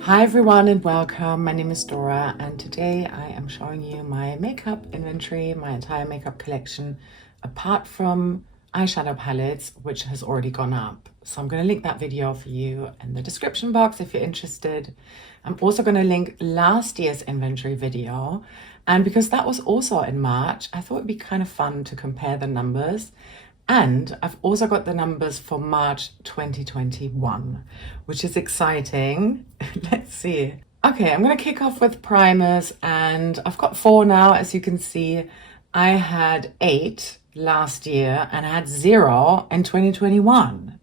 Hi everyone and welcome. My name is Dora and today I am showing you my makeup inventory, my entire makeup collection, apart from eyeshadow palettes, which has already gone up. So I'm going to link that video for you in the description box if you're interested. I'm also going to link last year's inventory video. And because that was also in March, I thought it'd be kind of fun to compare the numbers. And I've also got the numbers for March 2021, which is exciting. Let's see. Okay, I'm going to kick off with primers and I've got 4 now, as you can see. I had 8 last year and I had 0 in 2021.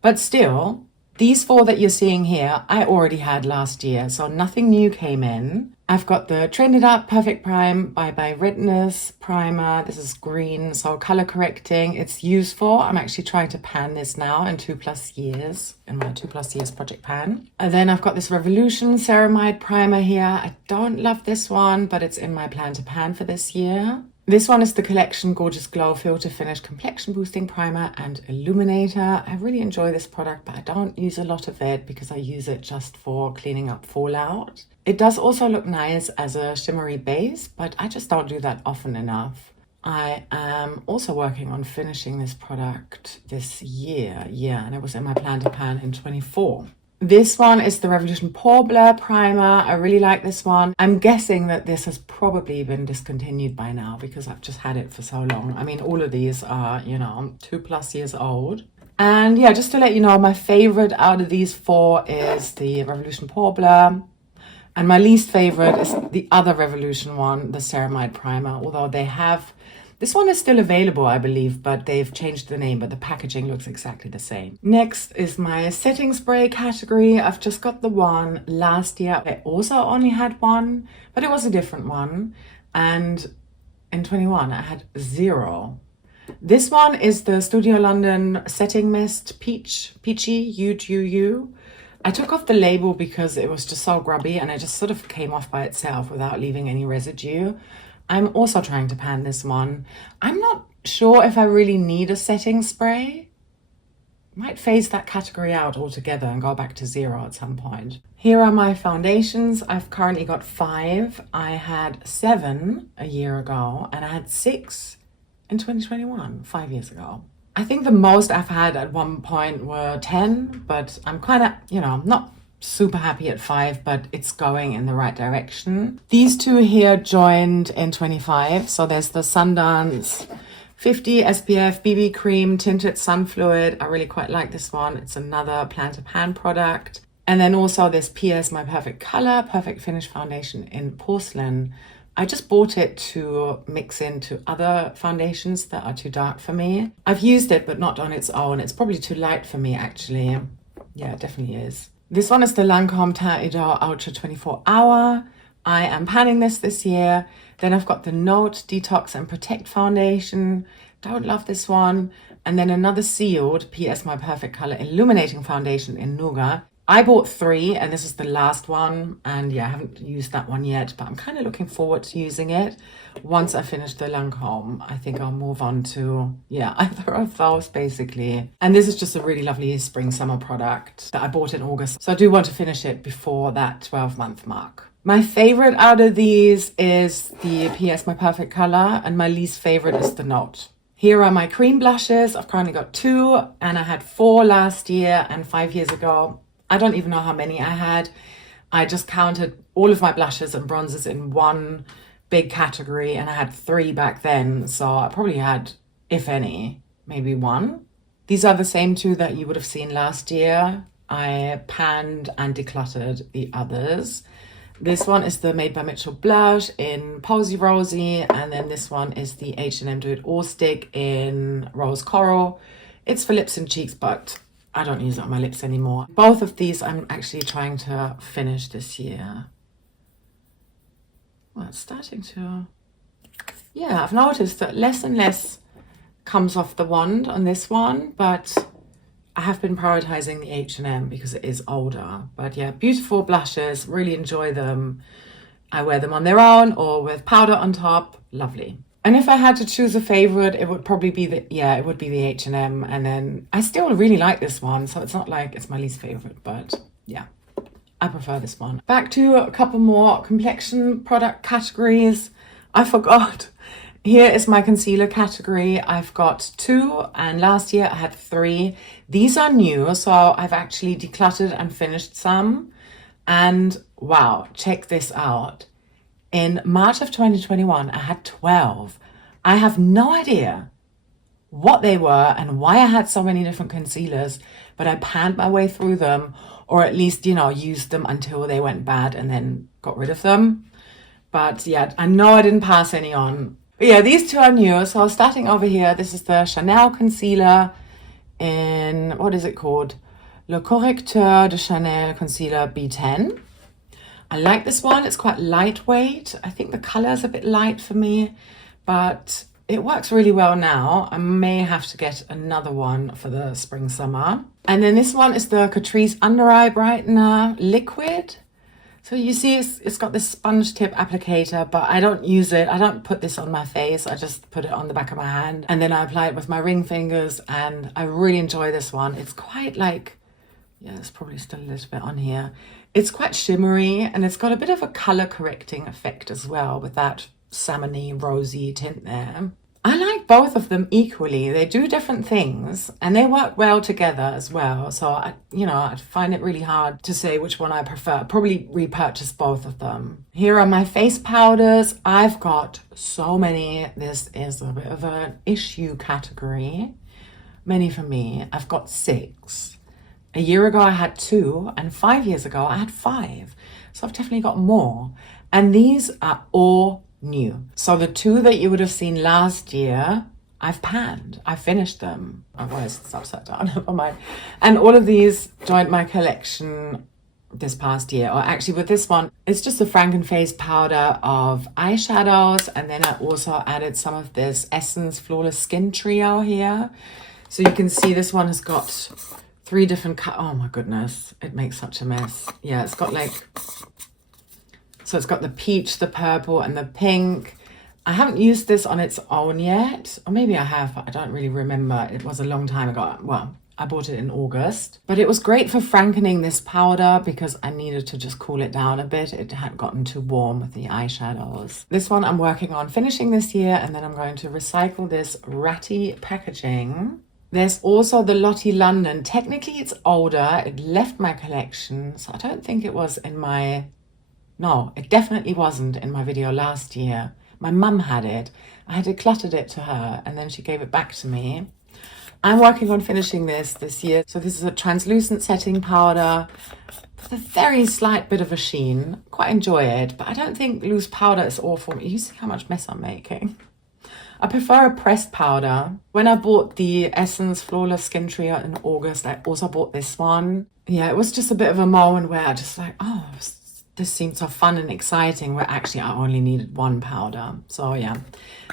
But still, these 4 that you're seeing here, I already had last year, so nothing new came in. I've got the Trended Up Perfect Prime by Redness primer. This is green, so color correcting. It's useful. I'm actually trying to pan this now in 2+ years, in my 2+ years project pan. And then I've got this Revolution Ceramide primer here. I don't love this one, but it's in my plan to pan for this year. This one is the Collection Gorgeous Glow Filter Finish Complexion Boosting Primer and Illuminator. I really enjoy this product, but I don't use a lot of it because I use it just for cleaning up fallout. It does also look nice as a shimmery base, but I just don't do that often enough. I am also working on finishing this product this year. Yeah, and it was in my plan to pan in 24. This one is the Revolution Pore Blur Primer. I really like this one. I'm guessing that this has probably been discontinued by now because I've just had it for so long. I mean, all of these are, 2+ years old. And yeah, just to let you know, my favorite out of these 4 is the Revolution Pore Blur. And my least favorite is the other Revolution one, the Ceramide Primer, although they have... This one is still available, I believe, but they've changed the name, but the packaging looks exactly the same. Next is my setting spray category. I've just got the one last year. I also only had one, but it was a different one. And in 21, I had 0. This one is the Studio London Setting Mist Peachy UUU. I took off the label because it was just so grubby and it just sort of came off by itself without leaving any residue. I'm also trying to pan this one. I'm not sure if I really need a setting spray. Might phase that category out altogether and go back to 0 at some point. Here are my foundations. I've currently got 5. I had 7 a year ago and I had 6 in 2021, 5 years ago. I think the most I've had at one point were 10, but I'm kind of, not super happy at 5, but it's going in the right direction. These 2 here joined in 25. So there's the Sundance 50 SPF BB Cream Tinted Sun Fluid. I really quite like this one. It's another Plan to Pan product. And then also this PS My Perfect Color Perfect Finish Foundation in Porcelain. I just bought it to mix into other foundations that are too dark for me. I've used it, but not on its own. It's probably too light for me, actually. Yeah, it definitely is. This one is the Lancome Teint Idole Ultra 24 Hour. I am panning this year. Then I've got the Note Detox and Protect Foundation. Don't love this one. And then another sealed PS My Perfect Color Illuminating Foundation in Nougat. I bought 3 and this is the last one. And yeah, I haven't used that one yet, but I'm kind of looking forward to using it. Once I finish the Lancome, I think I'll move on to, either of those basically. And this is just a really lovely spring summer product that I bought in August. So I do want to finish it before that 12-month mark. My favorite out of these is the PS My Perfect Color and my least favorite is the Note. Here are my cream blushes. I've currently got 2 and I had 4 last year and 5 years ago. I don't even know how many I had. I just counted all of my blushes and bronzers in one big category and I had 3 back then. So I probably had, if any, maybe 1. These are the same 2 that you would have seen last year. I panned and decluttered the others. This one is the Made by Mitchell blush in Posy Rosy. And then this one is the H&M Do It All Stick in Rose Coral. It's for lips and cheeks, but I don't use it on my lips anymore. Both of these I'm actually trying to finish this year. Well, it's starting to... Yeah, I've noticed that less and less comes off the wand on this one, but I have been prioritizing the H&M because it is older. But yeah, beautiful blushes, really enjoy them. I wear them on their own or with powder on top, lovely. And if I had to choose a favorite, it would probably be the H&M. And then I still really like this one. So it's not like it's my least favorite, but yeah. I prefer this one. Back to a couple more complexion product categories. I forgot. Here is my concealer category. I've got 2 and last year I had 3. These are new, so I've actually decluttered and finished some. And wow, check this out. In March of 2021, I had 12. I have no idea what they were and why I had so many different concealers, but I panned my way through them, or at least, you know, used them until they went bad and then got rid of them. But yeah, I know I didn't pass any on. But yeah, these 2 are new. So starting over here, this is the Chanel concealer in, what is it called? Le Correcteur de Chanel Concealer B10. I like this one. It's quite lightweight. I think the color is a bit light for me, but it works really well now. I may have to get another one for the spring summer. And then this one is the Catrice Under Eye Brightener Liquid. So you see it's got this sponge tip applicator, but I don't use it. I don't put this on my face. I just put it on the back of my hand and then I apply it with my ring fingers, and I really enjoy this one. It's quite like, yeah, it's probably still a little bit on here. It's quite shimmery and it's got a bit of a color correcting effect as well with that salmony rosy tint there. I like both of them equally. They do different things and they work well together as well. So, I find it really hard to say which one I prefer. Probably repurchase both of them. Here are my face powders. I've got so many. This is a bit of an issue category. Many for me. I've got 6. A year ago, I had 2, and 5 years ago, I had 5. So I've definitely got more. And these are all new. So the 2 that you would have seen last year, I've panned. I finished them. Otherwise, it's upside down. Never mind. And all of these joined my collection this past year. Or actually, with this one, it's just a franken face powder of eyeshadows. And then I also added some of this Essence Flawless Skin Trio here. So you can see this one has got 3 different oh my goodness, it makes such a mess. Yeah, it's got like, so it's got the peach, the purple and the pink. I haven't used this on its own yet, or maybe I have, but I don't really remember. It was a long time ago. Well, I bought it in August, but it was great for frankening this powder because I needed to just cool it down a bit. It had gotten too warm with the eyeshadows. This one I'm working on finishing this year, and then I'm going to recycle this ratty packaging. There's also the Lottie London. Technically it's older. It left my collection, so I don't think it was in my, no, it definitely wasn't in my video last year. My mum had it. I had decluttered it to her and then she gave it back to me. I'm working on finishing this year. So this is a translucent setting powder with a very slight bit of a sheen. Quite enjoy it, but I don't think loose powder is all for me. You see how much mess I'm making? I prefer a pressed powder. When I bought the Essence Flawless Skin Trio in August, I also bought this one. Yeah, it was just a bit of a moment where I just like, oh, this seemed so fun and exciting, where actually I only needed 1 powder. So yeah,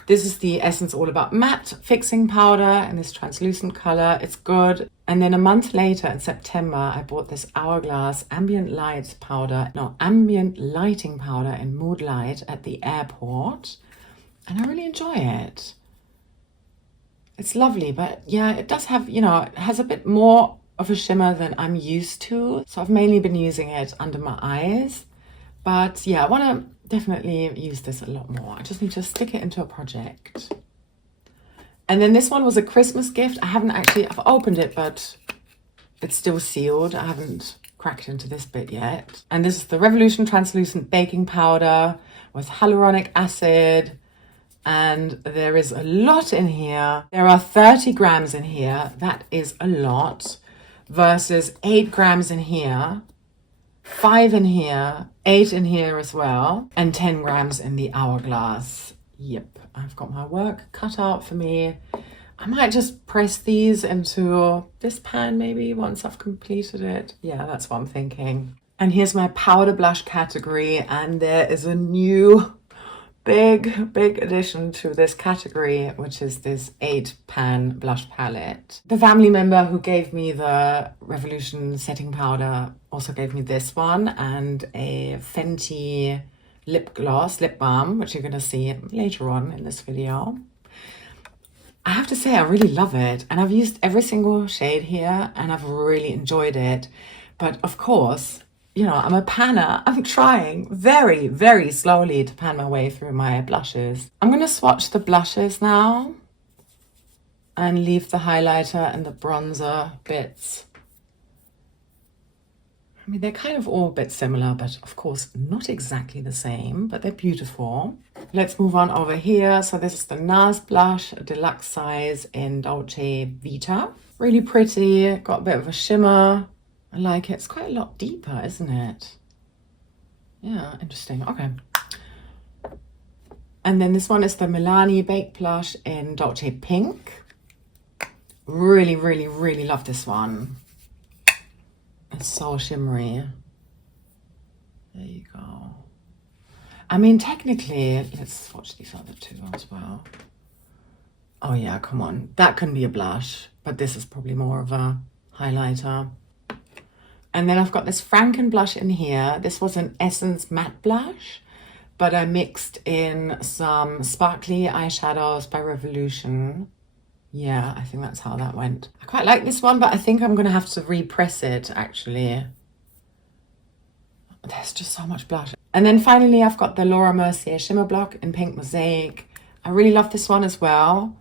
this is the Essence All About Matte Fixing Powder in this translucent color. It's good. And then a month later in September, I bought this Hourglass Ambient Lighting Powder in Mood Light at the airport. And I really enjoy it. It's lovely, but yeah, it does have, it has a bit more of a shimmer than I'm used to. So I've mainly been using it under my eyes. But yeah, I want to definitely use this a lot more. I just need to stick it into a project. And then this one was a Christmas gift. I've opened it, but it's still sealed. I haven't cracked into this bit yet. And this is the Revolution Translucent Baking Powder with hyaluronic acid. And there is a lot in here. There are 30 grams in here. That is a lot. Versus 8 grams in here, 5 in here, 8 in here as well, and 10 grams in the Hourglass. Yep, I've got my work cut out for me. I might just press these into this pan maybe once I've completed it. Yeah, that's what I'm thinking. And here's my powder blush category, and there is a new big addition to this category, which is this 8-pan blush palette. The family member who gave me the Revolution setting powder also gave me this one and a Fenty lip balm, which you're going to see later on in this video. I have to say I really love it, and I've used every single shade here and I've really enjoyed it. But of course, you know, I'm a panner. I'm trying very, very slowly to pan my way through my blushes. I'm going to swatch the blushes now and leave the highlighter and the bronzer bits. I mean, they're kind of all a bit similar, but of course not exactly the same, but they're beautiful. Let's move on over here. So this is the NARS blush, a deluxe size in Dolce Vita. Really pretty, got a bit of a shimmer. I like it. It's quite a lot deeper, isn't it? Yeah, interesting. Okay. And then this one is the Milani Baked Blush in Dolce Pink. Really, really, really love this one. It's so shimmery. There you go. I mean, technically, let's swatch these other two as well. Oh yeah, come on. That can be a blush, but this is probably more of a highlighter. And then I've got this Franken blush in here. This was an Essence matte blush, but I mixed in some sparkly eyeshadows by Revolution. Yeah, I think that's how that went. I quite like this one, but I think I'm going to have to repress it, actually. There's just so much blush. And then finally, I've got the Laura Mercier Shimmer Block in Pink Mosaic. I really love this one as well.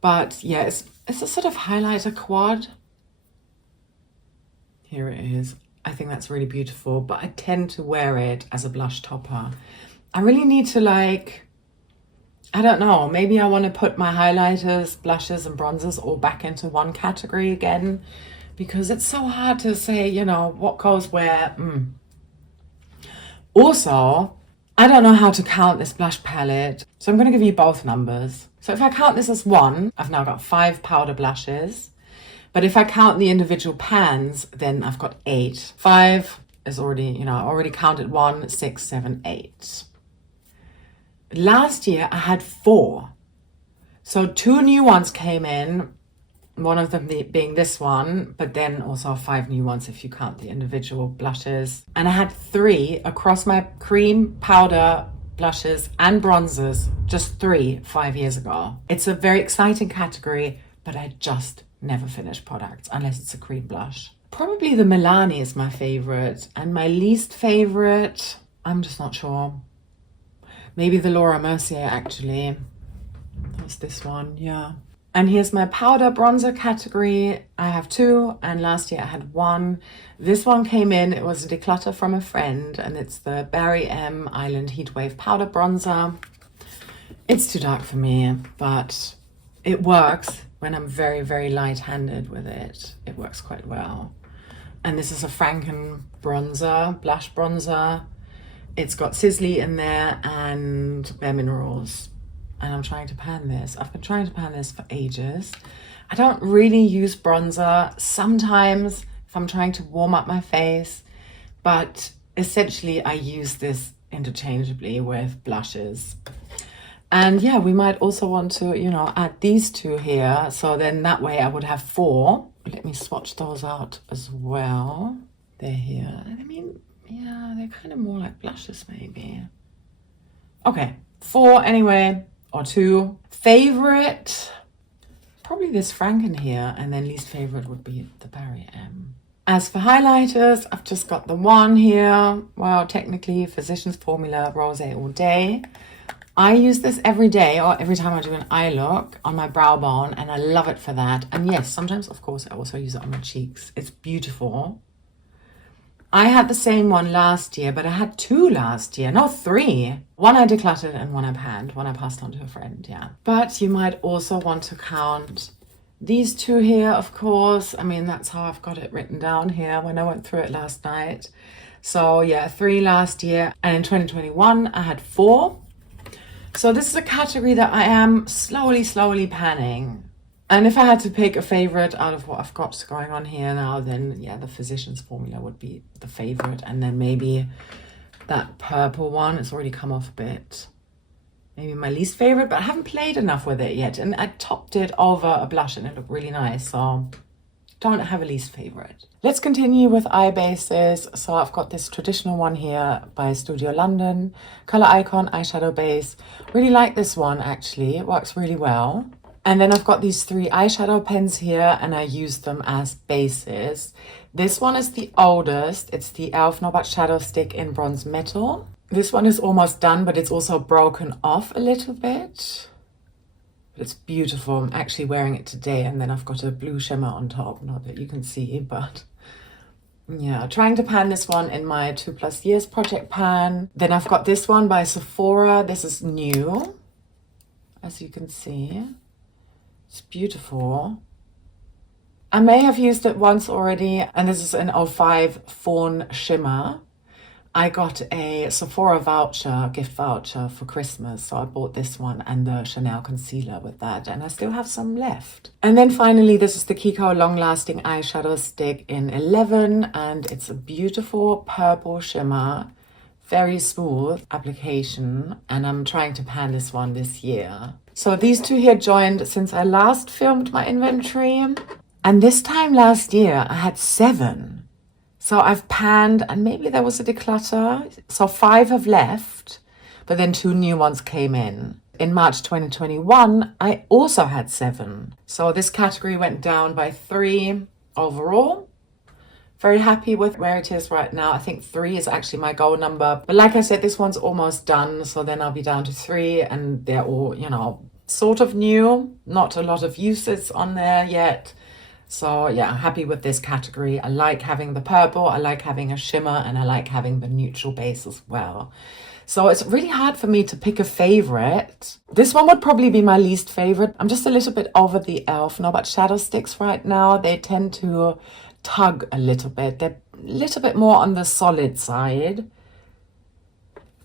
But yeah, it's a sort of highlighter quad. Here it is. I think that's really beautiful, but I tend to wear it as a blush topper. I really need to, like, I don't know, maybe I want to put my highlighters, blushes and bronzers all back into one category again, because it's so hard to say, you know, what goes where. Also, I don't know how to count this blush palette, so I'm going to give you both numbers. So if I count this as 1, I've now got 5 powder blushes. But if I count the individual pans, then I've got 8. 5 is already, you know, I already counted 1, 6, 7, 8. Last year I had 4. So 2 new ones came in, one of them being this one, but then also 5 new ones if you count the individual blushes. And I had 3 across my cream, powder, blushes and bronzers, just 3 5 years ago. It's a very exciting category, but I just never finish products unless it's a cream blush. Probably the Milani is my favorite, and my least favorite, I'm just not sure. Maybe the Laura Mercier, actually. That's this one, yeah. And here's my powder bronzer category. I have 2, and last year I had 1. This one came in, it was a declutter from a friend, and it's the Barry M Island Heatwave Powder Bronzer. It's too dark for me, but it works when I'm very, very light-handed with it. It works quite well. And this is a Franken bronzer, blush bronzer. It's got Sizzly in there and Bare Minerals. And I'm trying to pan this. I've been trying to pan this for ages. I don't really use bronzer. Sometimes if I'm trying to warm up my face, but essentially I use this interchangeably with blushes. And yeah, we might also want to, you know, add these 2 here. So then that way I would have 4. Let me swatch those out as well. They're here. I mean, yeah, they're kind of more like blushes maybe. Okay, 4 anyway, or 2. Favorite, probably this Franken here, and then least favorite would be the Barry M. As for highlighters, I've just got the one here. Well, technically Physicians Formula Rosé All Day. I use this every day or every time I do an eye look on my brow bone, and I love it for that. And yes, sometimes, of course, I also use it on my cheeks. It's beautiful. I had the same one last year, but I had 2 last year. No, 3. One I decluttered and one I panned. One I passed on to a friend, yeah. But you might also want to count these 2 here, of course. I mean, that's how I've got it written down here when I went through it last night. So yeah, 3 last year. And in 2021, I had 4. So this is a category that I am slowly panning. And if I had to pick a favorite out of what I've got going on here now, then yeah, the Physicians Formula would be the favorite. And then maybe that purple one, it's already come off a bit. Maybe my least favorite, but I haven't played enough with it yet. And I topped it over a blush and it looked really nice. So don't have a least favorite. Let's continue with eye bases. So I've got this traditional one here by Studio London, Color Icon eyeshadow base. Really like this one, actually. It works really well. And then I've got these 3 eyeshadow pens here, and I use them as bases. This one is the oldest. It's the e.l.f. No But Shadow Stick in Bronze Metal. This one is almost done, but it's also broken off a little bit. But it's beautiful. I'm actually wearing it today, and then I've got a blue shimmer on top. Not that you can see, but yeah, trying to pan this one in my 2+ years project pan. Then I've got this one by Sephora. This is new, as you can see. It's beautiful. I may have used it once already, and this is an 05 Fawn Shimmer. I got a Sephora voucher, gift voucher for Christmas, so I bought this one and the Chanel concealer with that, and I still have some left. And then finally, this is the Kiko Long Lasting Eyeshadow Stick in 11, and it's a beautiful purple shimmer, very smooth application, and I'm trying to pan this one this year. So these two here joined since I last filmed my inventory, and this time last year I had 7. So I've panned, and maybe there was a declutter. So 5 have left, but then 2 new ones came in. In March 2021, I also had 7. So this category went down by 3 overall. Very happy with where it is right now. I think 3 is actually my goal number. But like I said, this one's almost done. So then I'll be down to 3, and they're all, you know, sort of new. Not a lot of uses on there yet. So yeah, happy with this category. I like having the purple, I like having a shimmer, and I like having the neutral base as well. So it's really hard for me to pick a favorite. This one would probably be my least favorite. I'm just a little bit over the e.l.f. No But Shadow Sticks right now. They tend to tug a little bit. They're a little bit more on the solid side.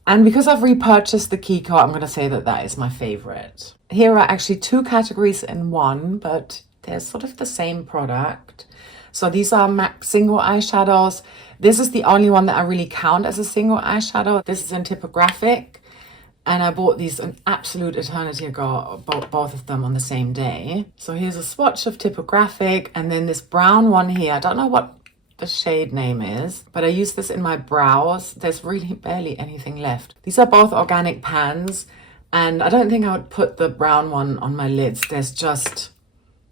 And because I've repurchased the Kiko, I'm going to say that that is my favorite. Here are actually 2 categories in one, but they're sort of the same product. So these are MAC single eyeshadows. This is the only one that I really count as a single eyeshadow. This is in Typographic. And I bought these an absolute eternity ago, both of them on the same day. So here's a swatch of Typographic. And then this brown one here. I don't know what the shade name is, but I use this in my brows. There's really barely anything left. These are both organic pans. And I don't think I would put the brown one on my lids. There's just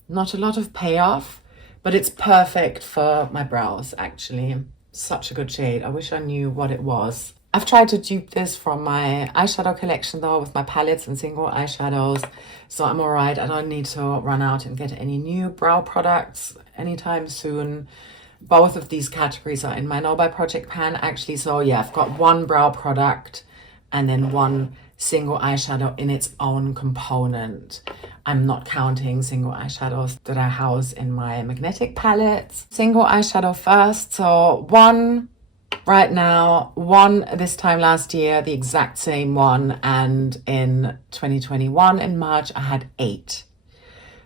not a lot of payoff, but it's perfect for my brows, actually. Such a good shade. I wish I knew what it was. I've tried to dupe this from my eyeshadow collection though, with my palettes and single eyeshadows. So I'm all right. I don't need to run out and get any new brow products anytime soon. Both of these categories are in my No Buy Project pan, actually. So yeah, I've got 1 brow product and then 1 single eyeshadow in its own component. I'm not counting single eyeshadows that I house in my magnetic palettes. Single eyeshadow first. So 1 right now, 1 this time last year, the exact same one. And in 2021, in March, I had 8.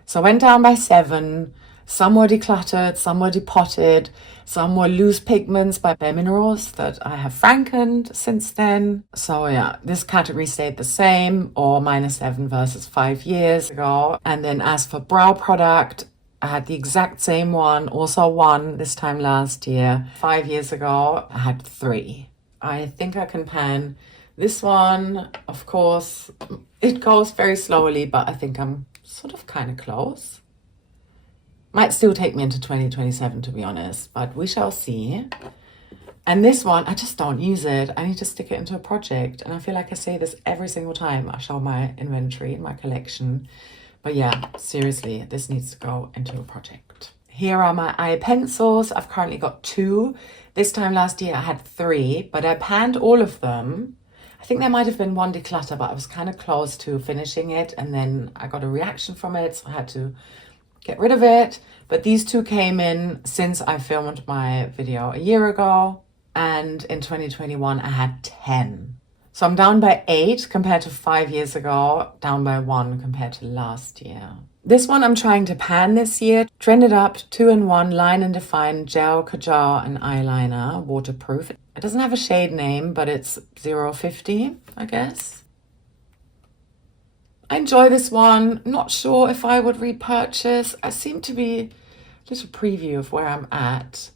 So I went down by 7. Some were decluttered, some were depotted, some were loose pigments by Bare Minerals that I have frankened since then. So yeah, this category stayed the same, or -7 versus 5 years ago. And then as for brow product, I had the exact same one, also 1 this time last year. 5 years ago, I had 3. I think I can pan this one. Of course, it goes very slowly, but I think I'm sort of kind of close. Might still take me into 2027, to be honest, but we shall see. And this one, I just don't use it. I need to stick it into a project. And I feel like I say this every single time I show my inventory in my collection. But yeah, seriously, this needs to go into a project. Here are my eye pencils. I've currently got 2. This time last year, I had 3, but I panned all of them. I think there might have been 1 declutter, but I was kind of close to finishing it. And then I got a reaction from it, so I had to get rid of it. But these 2 came in since I filmed my video a year ago, and in 2021 I had 10. So I'm down by 8 compared to 5 years ago, down by 1 compared to last year. This one I'm trying to pan this year. Trended Up 2-in-1 Line and Define Gel, Kajal and Eyeliner, waterproof. It doesn't have a shade name, but it's 050, I guess. I enjoy this one. Not sure if I would repurchase. I seem to be, a little preview of where I'm at.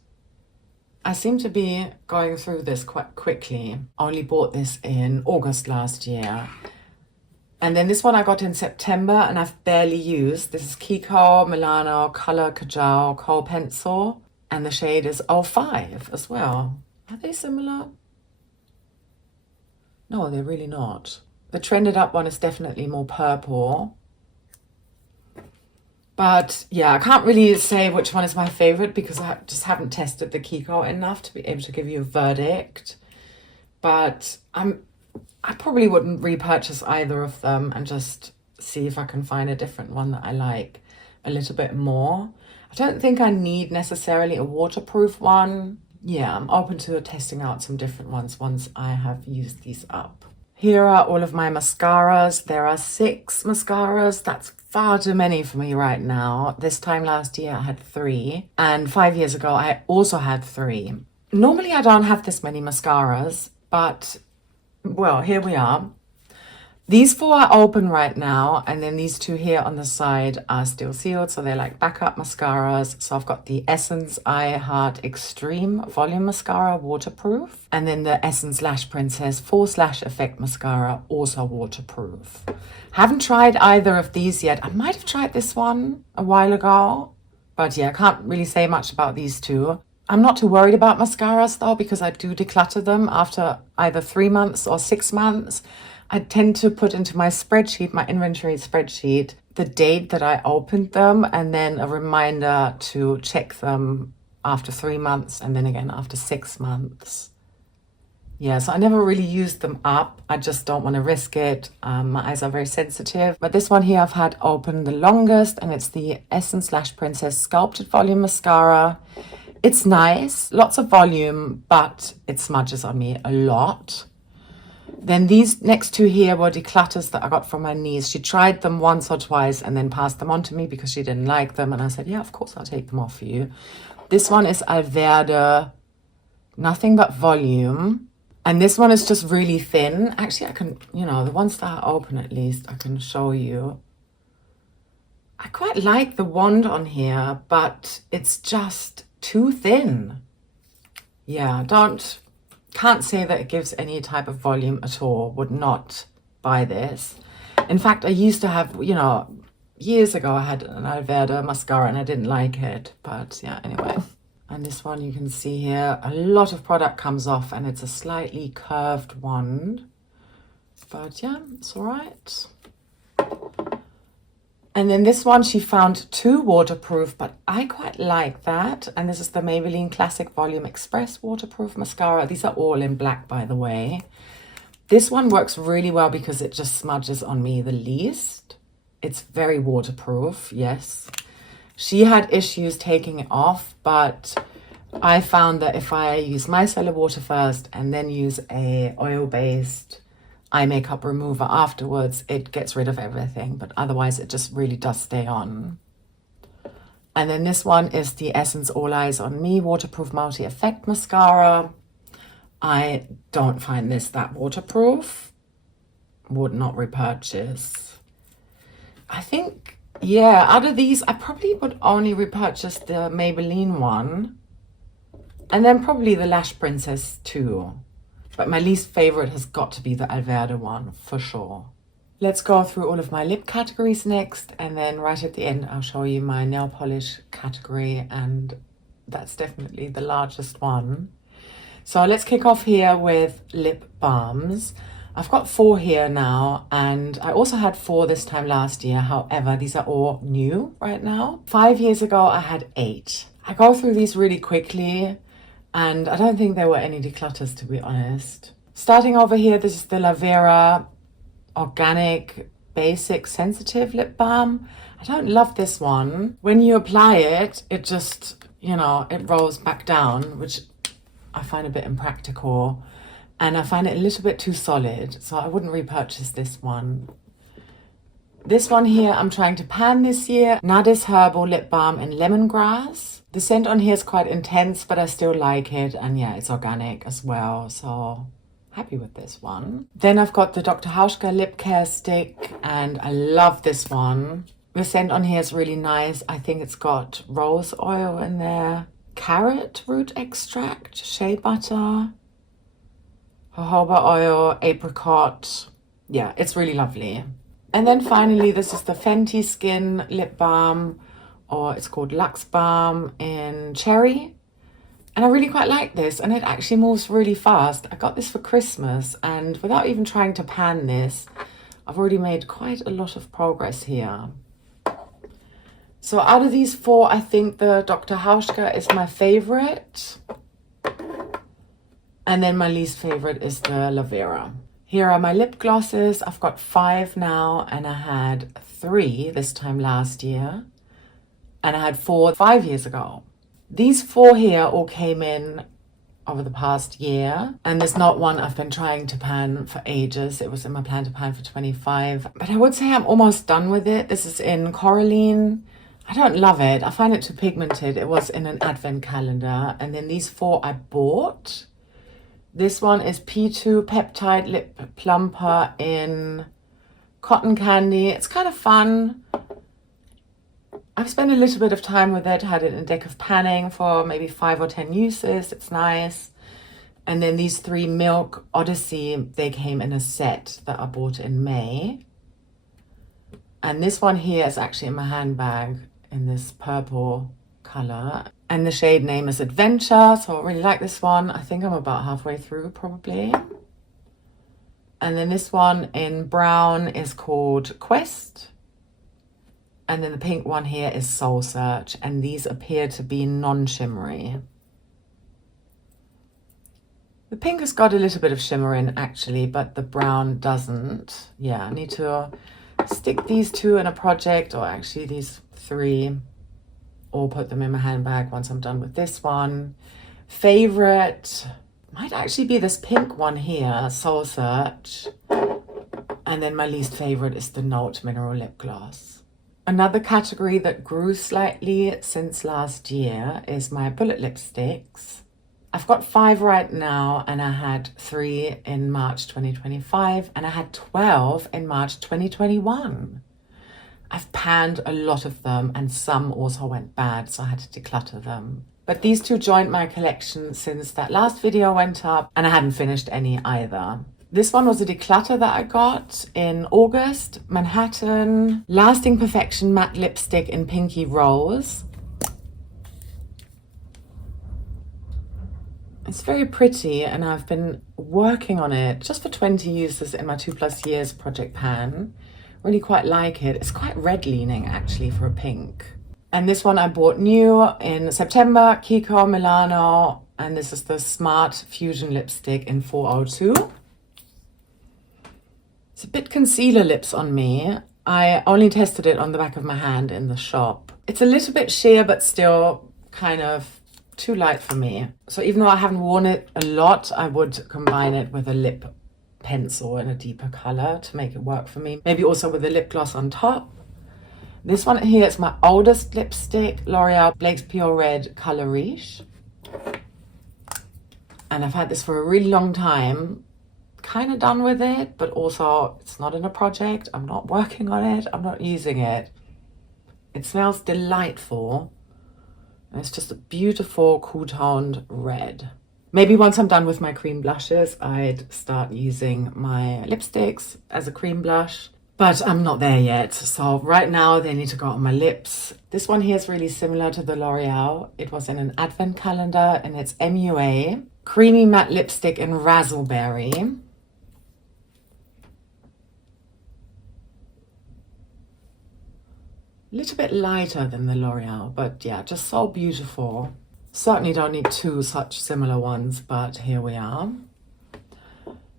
I seem to be going through this quite quickly. I only bought this in August last year. And then this one I got in September and I've barely used. This is Kiko Milano Color Kajal Kohl Pencil. And the shade is 05 as well. Are they similar? No, they're really not. The Trended Up one is definitely more purple. But yeah, I can't really say which one is my favorite because I just haven't tested the Kiko enough to be able to give you a verdict. But I probably wouldn't repurchase either of them and just see if I can find a different one that I like a little bit more. I don't think I need necessarily a waterproof one. Yeah, I'm open to testing out some different ones once I have used these up. Here are all of my mascaras. There are 6 mascaras. That's far too many for me right now. This time last year I had 3, and 5 years ago I also had 3. Normally I don't have this many mascaras, but well, here we are. These 4 are open right now, and then these 2 here on the side are still sealed, so they're like backup mascaras. So I've got the Essence I Heart Extreme Volume Mascara, waterproof, and then the Essence Lash Princess Force Lash Effect Mascara, also waterproof. Haven't tried either of these yet. I might have tried this one a while ago, but yeah, I can't really say much about these 2. I'm not too worried about mascaras though, because I do declutter them after either 3 months or 6 months. I tend to put into my spreadsheet, my inventory spreadsheet, the date that I opened them and then a reminder to check them after 3 months and then again after 6 months. Yeah, so I never really used them up. I just don't want to risk it. My eyes are very sensitive. But this one here I've had open the longest, and it's the Essence Lash Princess Sculpted Volume Mascara. It's nice, lots of volume, but it smudges on me a lot. Then these next 2 here were declutters that I got from my niece. She tried them once or twice and then passed them on to me because she didn't like them. And I said, yeah, of course, I'll take them off for you. This one is Alverde, Nothing But Volume. And this one is just really thin. Actually, I can, you know, the ones that are open at least, I can show you. I quite like the wand on here, but it's just too thin. Yeah, can't say that it gives any type of volume at all. Would not buy this. In fact, I used to have, you know, years ago I had an Alverde mascara and I didn't like it. But yeah, anyway. And this one you can see here, a lot of product comes off and it's a slightly curved wand. But yeah, it's all right. And then this one she found 2 waterproof, but I quite like that. And this is the Maybelline Classic Volume Express Waterproof Mascara. These are all in black, by the way. This one works really well because it just smudges on me the least. It's very waterproof, yes. She had issues taking it off, but I found that if I use micellar water first and then use a oil-based eye makeup remover afterwards, it gets rid of everything, but otherwise it just really does stay on. And then this one is the Essence All Eyes on Me Waterproof Multi Effect Mascara. I don't find this that waterproof. Would not repurchase. I think, yeah, out of these, I probably would only repurchase the Maybelline one. And then probably the Lash Princess too. But my least favorite has got to be the Alverde one, for sure. Let's go through all of my lip categories next, and then right at the end, I'll show you my nail polish category, and that's definitely the largest one. So let's kick off here with lip balms. I've got 4 here now, and I also had 4 this time last year. However, these are all new right now. 5 years ago, I had 8. I go through these really quickly, and I don't think there were any declutters, to be honest. Starting over here, this is the La Vera Organic Basic Sensitive Lip Balm. I don't love this one. When you apply it, it just, you know, it rolls back down, which I find a bit impractical. And I find it a little bit too solid, so I wouldn't repurchase this one. This one here, I'm trying to pan this year. Nadis Herbal Lip Balm in Lemongrass. The scent on here is quite intense, but I still like it. And yeah, it's organic as well, so happy with this one. Then I've got the Dr. Hauschka Lip Care Stick, and I love this one. The scent on here is really nice. I think it's got rose oil in there, carrot root extract, shea butter, jojoba oil, apricot. Yeah, it's really lovely. And then finally, this is the Fenty Skin Lip Balm, or it's called Luxe Balm in Cherry. And I really quite like this, and it actually moves really fast. I got this for Christmas, and without even trying to pan this, I've already made quite a lot of progress here. So out of these four, I think the Dr. Hauschka is my favorite. And then my least favorite is the Lavera. Here are my lip glosses. I've got 5 now, and I had 3 this time last year. And I had 4 5 years ago. These 4 here all came in over the past year. And there's not one I've been trying to pan for ages. It was in my plan to pan for 25. But I would say I'm almost done with it. This is in Coraline. I don't love it. I find it too pigmented. It was in an advent calendar. And then these 4 I bought. This one is P2 Peptide Lip Plumper in Cotton Candy. It's kind of fun. I've spent a little bit of time with it. Had it in a deck of panning for maybe 5 or 10 uses. It's nice. And then these 3 Milk Odyssey, they came in a set that I bought in May. And this one here is actually in my handbag in this purple color. And the shade name is Adventure, so I really like this one. I think I'm about halfway through probably. And then this one in brown is called Quest. And then the pink one here is Soul Search, and these appear to be non-shimmery. The pink has got a little bit of shimmer in actually, but the brown doesn't. Yeah, I need to stick these 2 in a project, or actually these 3, or put them in my handbag once I'm done with this one. Favorite might actually be this pink one here, Soul Search. And then my least favorite is the Note Mineral Lip Gloss. Another category that grew slightly since last year is my bullet lipsticks. I've got 5 right now, and I had 3 in March 2025, and I had 12 in March 2021. I've panned a lot of them, and some also went bad, so I had to declutter them. But these 2 joined my collection since that last video went up, and I hadn't finished any either. This one was a declutter that I got in August. Manhattan Lasting Perfection Matte Lipstick in Pinky Rose. It's very pretty, and I've been working on it just for 20 uses in my 2+ years project pan. Really quite like it. It's quite red leaning actually for a pink. And this one I bought new in September, Kiko Milano. And this is the Smart Fusion Lipstick in 402. It's a bit concealer lips on me. I only tested it on the back of my hand in the shop. It's a little bit sheer, but still kind of too light for me. So even though I haven't worn it a lot, I would combine it with a lip pencil in a deeper color to make it work for me. Maybe also with a lip gloss on top. This one here is my oldest lipstick, L'Oreal Blake's Pure Red Color Riche. And I've had this for a really long time. Kind of done with it, but also it's not in a project. I'm not working on it. I'm not using it. It smells delightful. And it's just a beautiful cool toned red. Maybe once I'm done with my cream blushes, I'd start using my lipsticks as a cream blush, but I'm not there yet. So right now they need to go on my lips. This one here is really similar to the L'Oreal. It was in an advent calendar, and it's MUA. Creamy matte lipstick in Razzleberry. A little bit lighter than the L'Oreal, but yeah, just so beautiful. Certainly don't need 2 such similar ones, but here we are.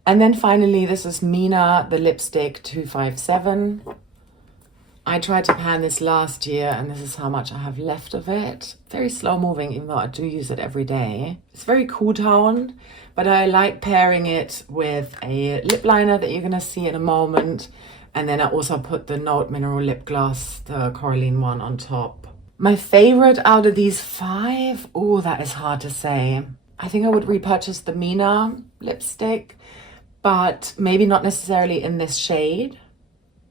And then finally, this is Mina, the lipstick 257. I tried to pan this last year, and this is how much I have left of it. Very slow moving, even though I do use it every day. It's very cool toned, but I like pairing it with a lip liner that you're gonna see in a moment. And then I also put the Note Mineral Lip Gloss, the Coraline one, on top. My favorite out of these 5? Oh, that is hard to say. I think I would repurchase the Mina lipstick, but maybe not necessarily in this shade.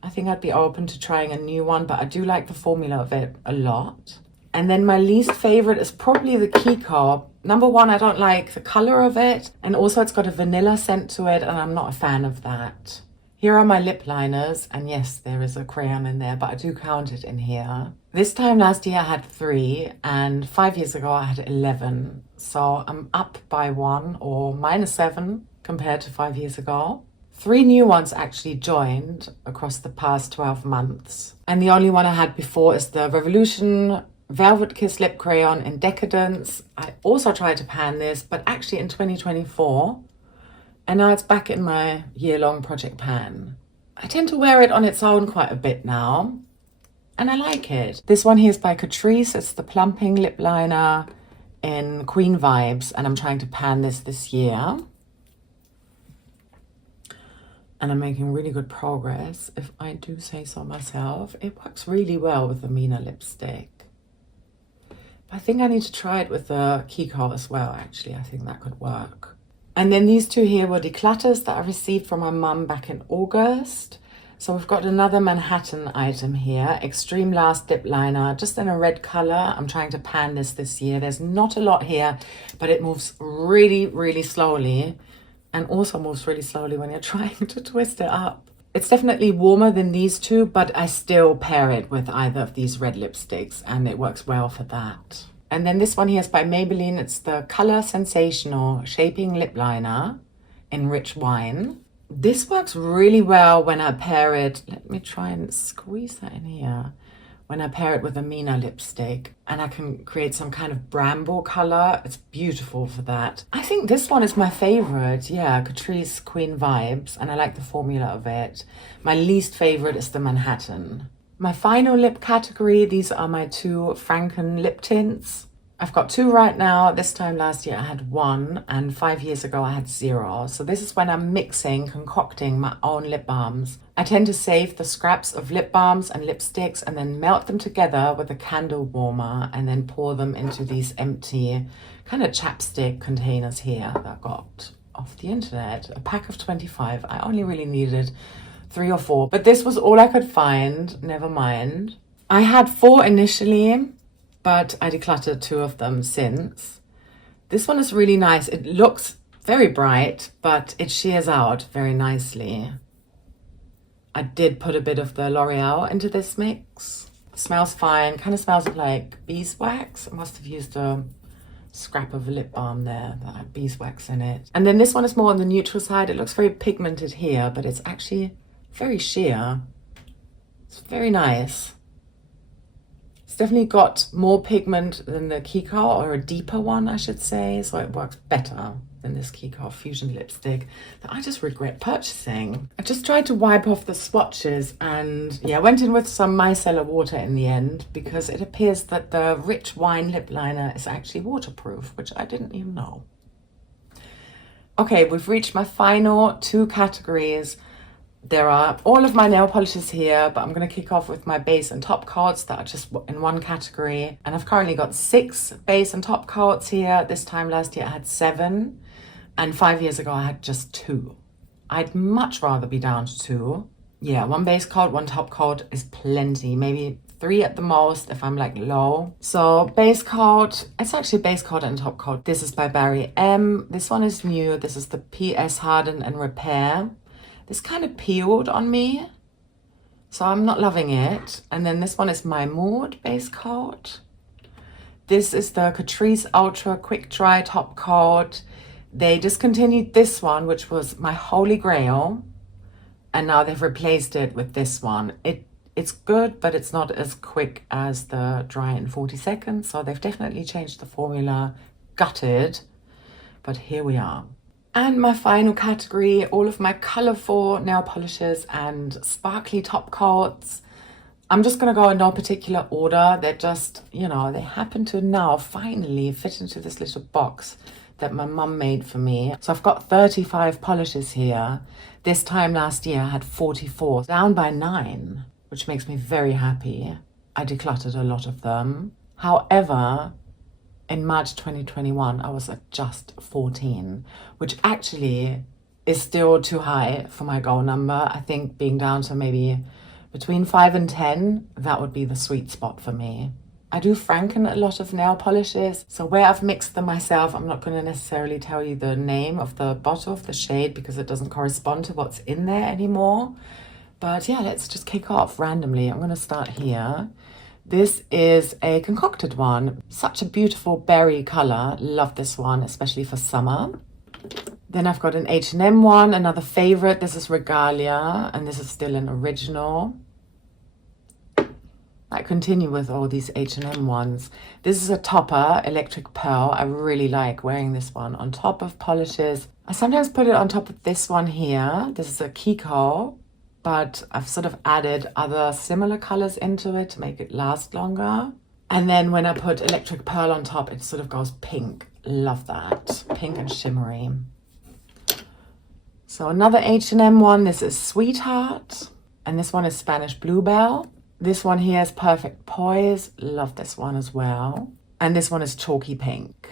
I think I'd be open to trying a new one, but I do like the formula of it a lot. And then my least favorite is probably the Kiko. Number 1, I don't like the color of it, and also it's got a vanilla scent to it, and I'm not a fan of that. Here are my lip liners, and yes, there is a crayon in there, but I do count it in here. This time last year I had 3, and 5 years ago I had 11. So I'm up by 1 or -7 compared to 5 years ago. 3 new ones actually joined across the past 12 months. And the only one I had before is the Revolution Velvet Kiss Lip Crayon in Decadence. I also tried to pan this, but actually in 2024. And now it's back in my year-long project pan. I tend to wear it on its own quite a bit now, and I like it. This one here is by Catrice. It's the Plumping Lip Liner in Queen Vibes, and I'm trying to pan this year. And I'm making really good progress, if I do say so myself. It works really well with the Mina lipstick. I think I need to try it with the Kiko as well, actually. I think that could work. And then these 2 here were declutters that I received from my mum back in August. So we've got another Manhattan item here, Extreme Last Lip Liner, just in a red color. I'm trying to pan this year. There's not a lot here, but it moves really, really slowly, and also moves really slowly when you're trying to twist it up. It's definitely warmer than these 2, but I still pair it with either of these red lipsticks, and it works well for that. And then this one here is by Maybelline. It's the Color Sensational Shaping Lip Liner in Rich Wine. This works really well when I pair it. Let me try and squeeze that in here. When I pair it with a Mina lipstick, and I can create some kind of bramble color. It's beautiful for that. I think this one is my favorite. Yeah, Catrice Queen Vibes, and I like the formula of it. My least favorite is the Manhattan. My final lip category, these are my 2 Franken lip tints. I've got 2 right now. This time last year I had 1, and 5 years ago I had 0. So this is when I'm concocting my own lip balms. I tend to save the scraps of lip balms and lipsticks and then melt them together with a candle warmer and then pour them into these empty kind of chapstick containers here that I got off the internet. A pack of 25. I only really needed 3 or 4, but this was all I could find. Never mind. I had 4 initially, but I decluttered 2 of them since. This one is really nice. It looks very bright, but it shears out very nicely. I did put a bit of the L'Oreal into this mix. It smells fine. Kind of smells like beeswax. I must have used a scrap of a lip balm there that had beeswax in it. And then this one is more on the neutral side. It looks very pigmented here, but it's actually very sheer. It's very nice. It's definitely got more pigment than the Kiko, or a deeper one, I should say. So it works better than this Kiko Fusion lipstick that I just regret purchasing. I just tried to wipe off the swatches, and yeah, I went in with some micellar water in the end because it appears that the Rich Wine lip liner is actually waterproof, which I didn't even know. Okay, we've reached my final 2 categories. There are all of my nail polishes here, but I'm going to kick off with my base and top coats that are just in one category. And I've currently got 6 base and top coats here. This time last year I had 7, and 5 years ago I had just 2. I'd much rather be down to 2. Yeah, 1 base coat, 1 top coat is plenty. Maybe 3 at the most if I'm like low. So base coat, it's actually base coat and top coat. This is by Barry M. This one is new. This is the PS Harden and Repair. This kind of peeled on me, so I'm not loving it. And then this one is my Mood base coat. This is the Catrice Ultra Quick Dry Top Coat. They discontinued this one, which was my holy grail, and now they've replaced it with this one. It's good, but it's not as quick as the dry in 40 seconds, so they've definitely changed the formula. Gutted, but here we are. And my final category, all of my colourful nail polishes and sparkly top coats. I'm just going to go in no particular order. They're just, you know, they happen to now finally fit into this little box that my mum made for me. So I've got 35 polishes here. This time last year I had 44, down by 9, which makes me very happy. I decluttered a lot of them. However, in March 2021, I was at just 14, which actually is still too high for my goal number. I think being down to maybe between 5 and 10, that would be the sweet spot for me. I do franken a lot of nail polishes. So where I've mixed them myself, I'm not going to necessarily tell you the name of the bottle of the shade because it doesn't correspond to what's in there anymore. But yeah, let's just kick off randomly. I'm going to start here. This is a concocted one. Such a beautiful berry color. Love this one, especially for summer. Then I've got an H&M one, another favorite. This is Regalia, and this is still an original. I continue with all these H&M ones. This is a topper, Electric Pearl. I really like wearing this one on top of polishes. I sometimes put it on top of this one here. This is a Kiko, but I've sort of added other similar colors into it to make it last longer. And then when I put Electric Pearl on top, it sort of goes pink. Love that. Pink and shimmery. So another H&M one. This is Sweetheart. And this one is Spanish Bluebell. This one here is Perfect Poise. Love this one as well. And this one is Chalky Pink.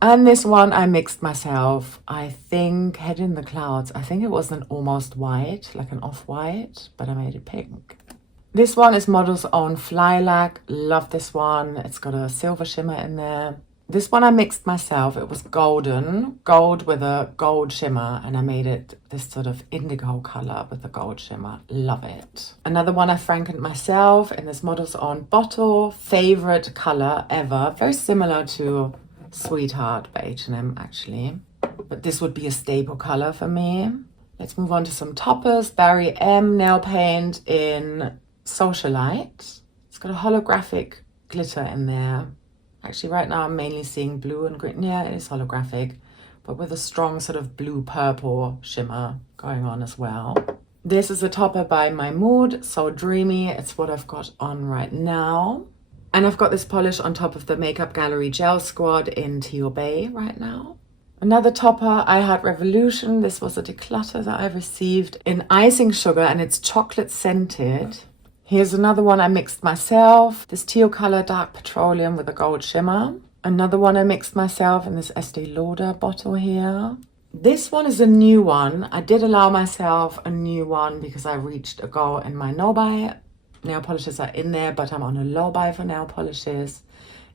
And this one I mixed myself. I think Head in the Clouds. I think it was an almost white, like an off-white, but I made it pink. This one is Model's Own Flilac. Love this one. It's got a silver shimmer in there. This one I mixed myself. It was golden, gold with a gold shimmer, and I made it this sort of indigo color with the gold shimmer. Love it. Another one I frankened myself in this Model's Own bottle. Favorite color ever. Very similar to Sweetheart by H&M actually, but this would be a staple color for me. Let's move on to some toppers. Barry M nail paint in Socialite. It's got a holographic glitter in there. Actually, right now I'm mainly seeing blue and green. Yeah, it is holographic, but with a strong sort of blue-purple shimmer going on as well. This is a topper by My Mood, So Dreamy. It's what I've got on right now. And I've got this polish on top of the Makeup Gallery Gel Squad in Teal Bay right now. Another topper, I Had Revolution. This was a declutter that I received in icing sugar, and it's chocolate scented. Here's another one I mixed myself. This teal color, Dark Petroleum with a gold shimmer. Another one I mixed myself in this Estee Lauder bottle here. This one is a new one. I did allow myself a new one because I reached a goal in my no-buy. Nail polishes are in there, but I'm on a low buy for nail polishes.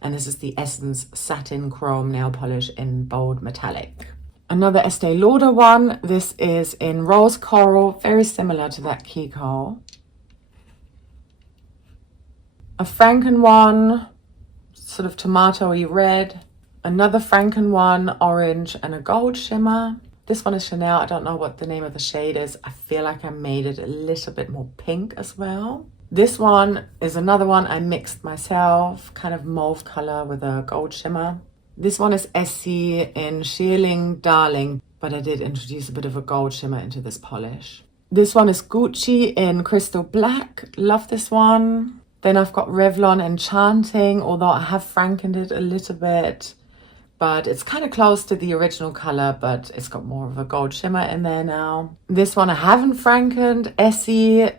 And this is the Essence Satin Chrome Nail Polish in Bold Metallic. Another Estee Lauder one. This is in Rose Coral, very similar to that Kiko. A Franken one, sort of tomatoey red. Another Franken one, orange and a gold shimmer. This one is Chanel. I don't know what the name of the shade is. I feel like I made it a little bit more pink as well. This one is another one I mixed myself, kind of mauve color with a gold shimmer. This one is Essie in Shearling Darling, but I did introduce a bit of a gold shimmer into this polish. This one is Gucci in Crystal Black. Love this one. Then I've got Revlon Enchanting, although I have frankened it a little bit, but it's kind of close to the original color, but it's got more of a gold shimmer in there now. This one I haven't frankened, Essie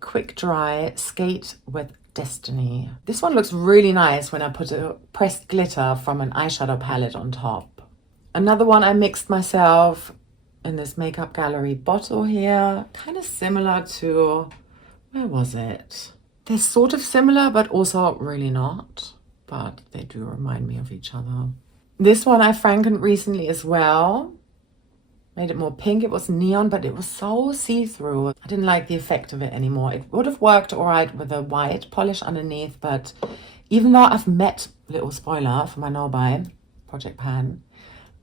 Quick Dry Skate with Destiny. This one looks really nice when I put a pressed glitter from an eyeshadow palette on top. Another one I mixed myself in this Makeup Gallery bottle here, kind of similar to, where was it? They're sort of similar, but also really not. But they do remind me of each other. This one I frankened recently as well. Made it more pink. It was neon, but it was so see-through. I didn't like the effect of it anymore. It would have worked all right with a white polish underneath, but even though I've met, little spoiler for my no-buy project pan,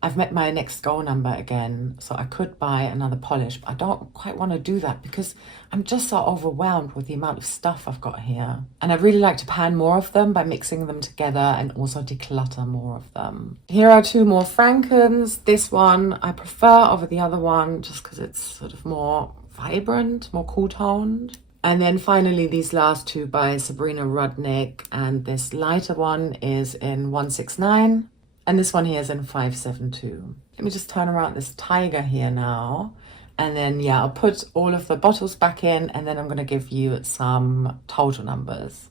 I've met my next goal number again, so I could buy another polish, but I don't quite want to do that because I'm just so overwhelmed with the amount of stuff I've got here. And I really like to pan more of them by mixing them together and also declutter more of them. Here are two more Frankens. This one I prefer over the other one just because it's sort of more vibrant, more cool-toned. And then finally these last two by Sabrina Rudnick, and this lighter one is in 169. And this one here is in 572. Let me just turn around this tiger here now. And then, yeah, I'll put all of the bottles back in, and then I'm going to give you some total numbers.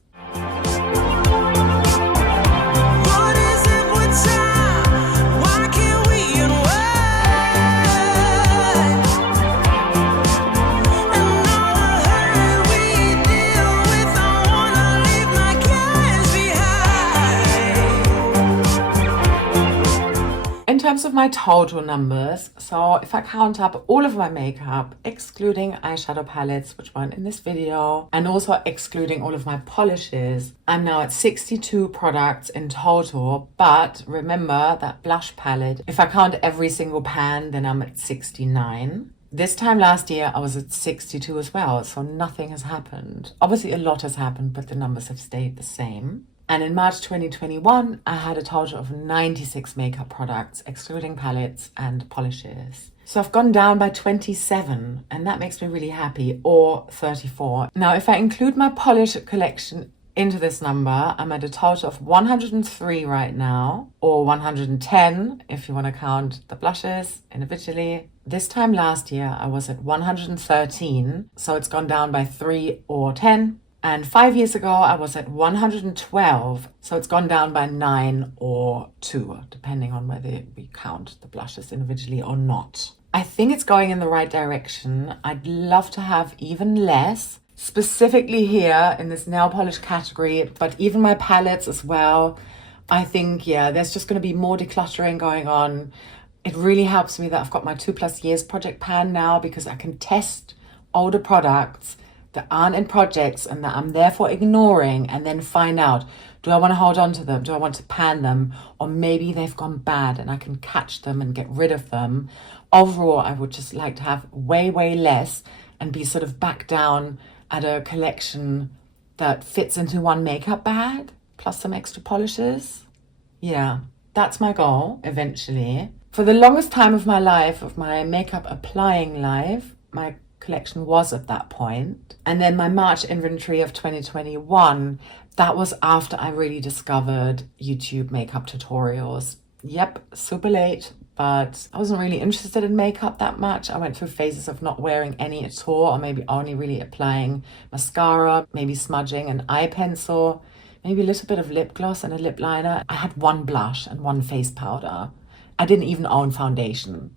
terms of my total numbers, so if I count up all of my makeup, excluding eyeshadow palettes, which weren't in this video, and also excluding all of my polishes, I'm now at 62 products in total. But remember that blush palette, if I count every single pan, then I'm at 69. This time last year, I was at 62 as well, so nothing has happened. Obviously, a lot has happened, but the numbers have stayed the same. And in March 2021, I had a total of 96 makeup products, excluding palettes and polishes. So I've gone down by 27, and that makes me really happy, or 34. Now, if I include my polish collection into this number, I'm at a total of 103 right now, or 110 if you want to count the blushes individually. This time last year, I was at 113, so it's gone down by 3 or 10. And 5 years ago, I was at 112, so it's gone down by 9 or 2, depending on whether we count the blushes individually or not. I think it's going in the right direction. I'd love to have even less, specifically here in this nail polish category, but even my palettes as well. I think, yeah, there's just going to be more decluttering going on. It really helps me that I've got my 2+ years project pan now, because I can test older products that aren't in projects and that I'm therefore ignoring, and then find out, do I want to hold on to them? Do I want to pan them? Or maybe they've gone bad and I can catch them and get rid of them. Overall, I would just like to have way, way less and be sort of back down at a collection that fits into one makeup bag plus some extra polishes. Yeah, that's my goal eventually. For the longest time of my life, of my makeup applying life, my collection was at that point. And then my March inventory of 2021, that was after I really discovered YouTube makeup tutorials. Yep, super late, but I wasn't really interested in makeup that much. I went through phases of not wearing any at all, or maybe only really applying mascara, maybe smudging an eye pencil, maybe a little bit of lip gloss and a lip liner. I had one blush and one face powder. I didn't even own foundation.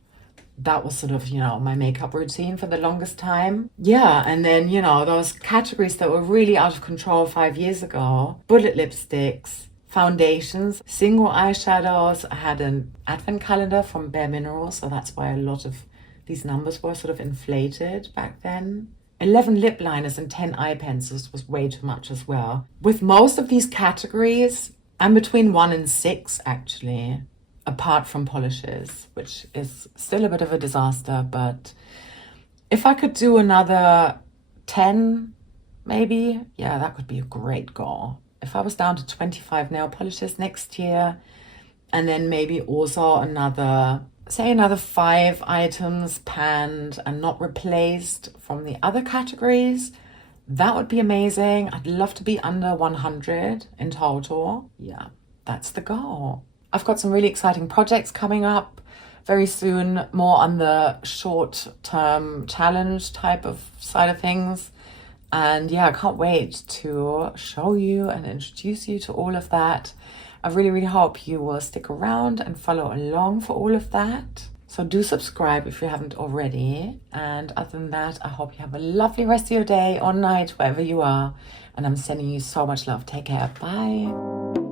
That was sort of, my makeup routine for the longest time. Yeah, and then, those categories that were really out of control 5 years ago, bullet lipsticks, foundations, single eyeshadows. I had an advent calendar from Bare Minerals, so that's why a lot of these numbers were sort of inflated back then. 11 lip liners and 10 eye pencils was way too much as well. With most of these categories, I'm between 1 and 6 actually, apart from polishes, which is still a bit of a disaster. But if I could do another 10, maybe, yeah, that could be a great goal. If I was down to 25 nail polishes next year, and then maybe also another 5 items panned and not replaced from the other categories, that would be amazing. I'd love to be under 100 in total. Yeah, that's the goal. I've got some really exciting projects coming up very soon, more on the short-term challenge type of side of things. And yeah, I can't wait to show you and introduce you to all of that. I really, really hope you will stick around and follow along for all of that. So do subscribe if you haven't already. And other than that, I hope you have a lovely rest of your day or night, wherever you are. And I'm sending you so much love. Take care. Bye.